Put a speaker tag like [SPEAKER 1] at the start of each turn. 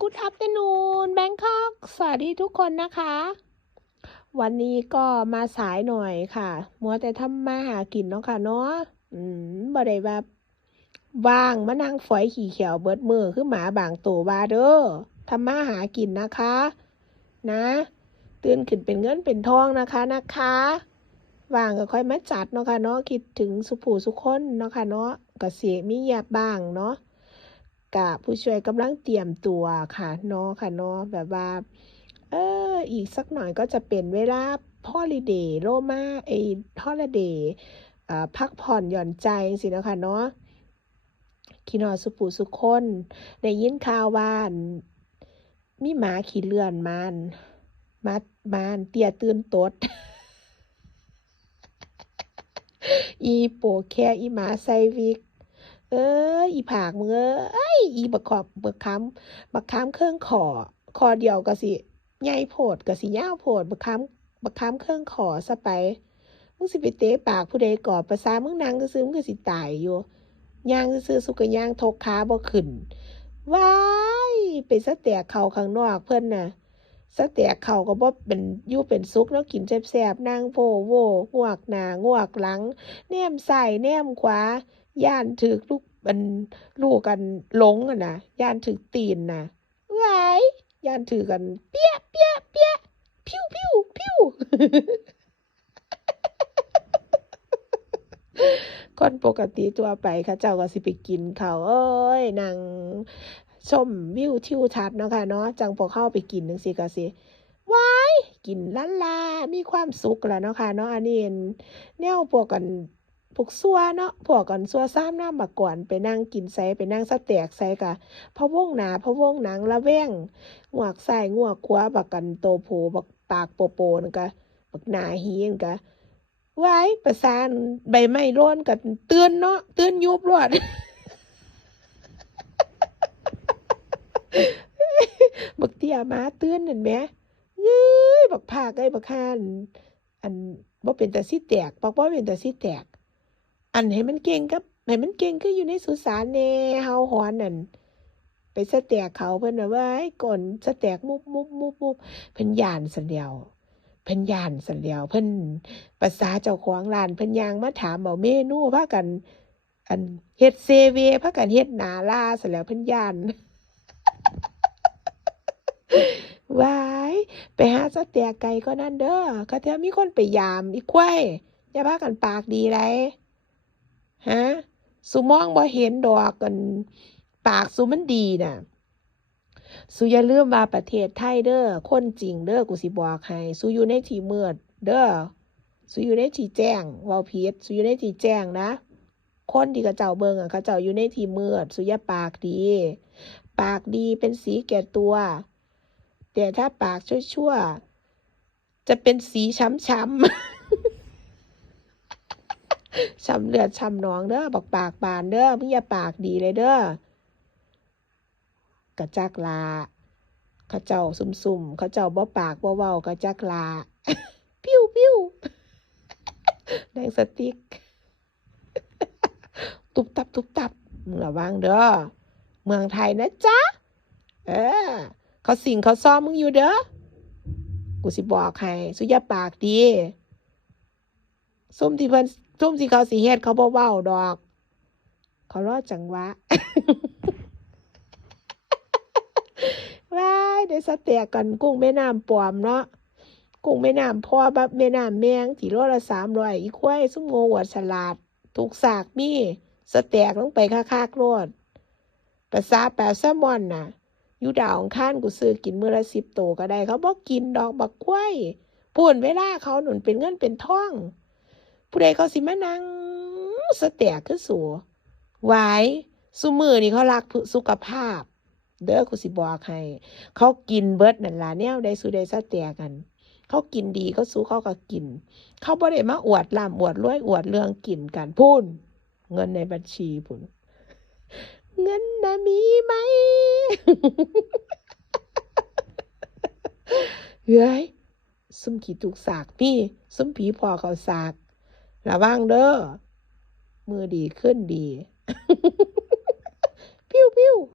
[SPEAKER 1] กูทับเตนูนแบงคอกสวัสดีทุกคนนะคะ วันนี้ก็มาสายหน่อยค่ะ มัวแต่ทำมาหากินเนาะค่ะเนาะอืมบ่ได้แบบว่างมานั่งฝอยขี่เขียวเบิดมือคือหมาบางตัวบาเด้อทำมาหากินนะคะ นะตื่นขึ้นเป็นเงินเป็นทองนะคะนะคะว่างก็ค่อยมาจัดเนาะค่ะเนาะคิดถึงสุผูสุคนเนาะค่ะเนาะก็เสียมีหยาบบ้างเนาะ กะผู้ช่วยกำลังเตรียมตัวค่ะเนาะค่ะเนาะแบบว่า เอออีกสักหน่อยก็จะเป็นเวลาฮอลิเดย์โรมาไอฮอลิเดย์พักผ่อนหย่อนใจสินะคะเนาะคิดนอสุปุสุคนได้ยินข่าวว่านมีหมาขี่เลื่อนมานมามานเตียตื่นตด อีโปแค่อีหมาไซวิก เอ้ยอีผากมึงเอ้ยอีบักขอบบักคำบักคำเครื่องขอคอเดียวก็สิใหญ่โพดก็สิยาวโพดบักคำบักคำเครื่องขอซะไปมึงสิไปเตะปากผู้ใดก่อประสามึงนั่งก็ซื้อมึงก็สิตายอยู่ย่างซื้อสุกย่างทกขาบ่ขึ้นว้ายไปสะแตกเข่าข้างนอกเพิ่อนน่ะสะแตกเข่าก็บ่เป็นอยู่เป็นสุกแล้วกินแซ่บๆนั่งโพโวงวกหน้างวกหลัง แนมซ้ายแนมขวา ย่านถึกลูกมันลูกกันหลงอะนะย่านถึกตีนนะไวายย่านถือกันเปี้ยเปี้ยเปี้ยพิ้วพิ้วพิ้วคนปกติตัวไปเขาเจ้าก็สิไปกินเขาเอ้ยนางชมวิวทิวทัศน์เนาะค่ะเนาะจังพวกเข้าไปกินจังซี่ก็สิว้ายกินลันลามีความสุขแล้วเนาะค่ะเนาะอันนี้แนวพวกกัน พวกซัวเนาะพวกกันซัวซ้ำหน้ำบักก่อนไปนั่งกินไซไปนั่งสแตกไซกะพะวงหนาพะวงหนังละแวงงวกใส่งวกขวาบักกันโตโผบักปากโปโปนกะบักหนาฮีนกะไว้ประสานใบไม้ร่นกันเตือนเนาะเตือนยุบรอดบักเตี้ยมาเตือนนั่นแหมเอ้ยบักผากไอ้บักคานอันบ่เป็นแต่สิแตกบักบ่เป็นแต่สิแตก อันให้มันเก่งกับให้มันเก่งคือยู่ในสุสานแน่เฮาหอนนั่นไปสแตกเขาเพิ่นน่ะว่าไอ้ก่อนสแตกมุบมุบมุบมุบเพิ่นยานสันเดียวเพิ่นยานสันเดียวเพิ่นภาษาเจ้าของร้านเพิ่นยางมาถามเอาเมนูพากัน อันเฮ็ดเซเวพากันเฮ็ดหนาลาสันแล้วเพิ่นยานวายไปหาสแตกไก่ก็นั่นเด้อเขาเถอะมีคนไปยามอีกควายอย่าพากันปากดีไร ฮะสุมองบ่เห็นดอกกันปากสุมันดีน่ะสุอย่าลืมว่าประเทศไทยเด้อคนจริงเด้อกูสิบอกให้สุอยู่ในที่มืดเด้อสุอยู่ในที่แจ้งว้าผิดสุอยู่ในที่แจ้งนะ คนที่เขาเจ้าเบิงอะเขาเจ้าอยู่ในที่มืดสุอย่าปากดี ปากดีเป็นสีแก่ตัว แต่ถ้าปากชั่วๆจะเป็นสีช้ำๆ ช้ำเลือดช้ำหนองเด้อบักปากบานเด้อมึงอย่าปากดีเลยเด้อกระจักลาเขาเจ้าซุ่มๆเขาเจ้าบ่ปากบ่เว้ากระจักลาปิ้วปิ้วแดงสติ๊ก ตุบตับ ตุบตับมึงระวังเด้อเมืองไทยนะจ๊ะเออเขาสิงเขาซ้อมมึงอยู่เด้อกูสิบอกให้สุยาปากดีซุ่มที่เพิ่น ซุ่มที่เขาสิเฮ็ดเขาบ่เว้าดอก เขารอดจังหวะว้ายได้สเต็กกันกุ้งแม่น้ำปลอมเนาะกุ้งแม่น้ำพ่อบับแม่น้ำแมงที่โลละสามร้อยอีควายซุ่มโงหัวฉลาดถูกสากมีสเต็กลงไปคักๆโลดภาษาแปลแซมอนน่ะอยู่ดาวอังคานกูซื้อกินมื้อละสิบโตก็ได้ เขาบอกกินดอกบักควายพูนเวลาเขาหนุนเป็นเงินเป็นทอง ผู้ใดเขาสิมานั่งสเต็กคือสัวหวายซุมือนี่เขารักสุขภาพ เด้อกูสิบอกให้ เขากินเบิร์ดนั่นล่ะแนวใดสุใดสเต็กกัน เขากินดีเขาสู้เขาก็กิน เขาบ่ได้มาอวดล่ำอวดรวยอวดเรื่องกินกันพูนเงินในบัญชีพุ่นเงินนะมีไหมเฮ้ยซุ่มขี้ถูกสากพี่ซุ่มผีพอเขาสาก ระวังเด้อมือดีขึ้นดี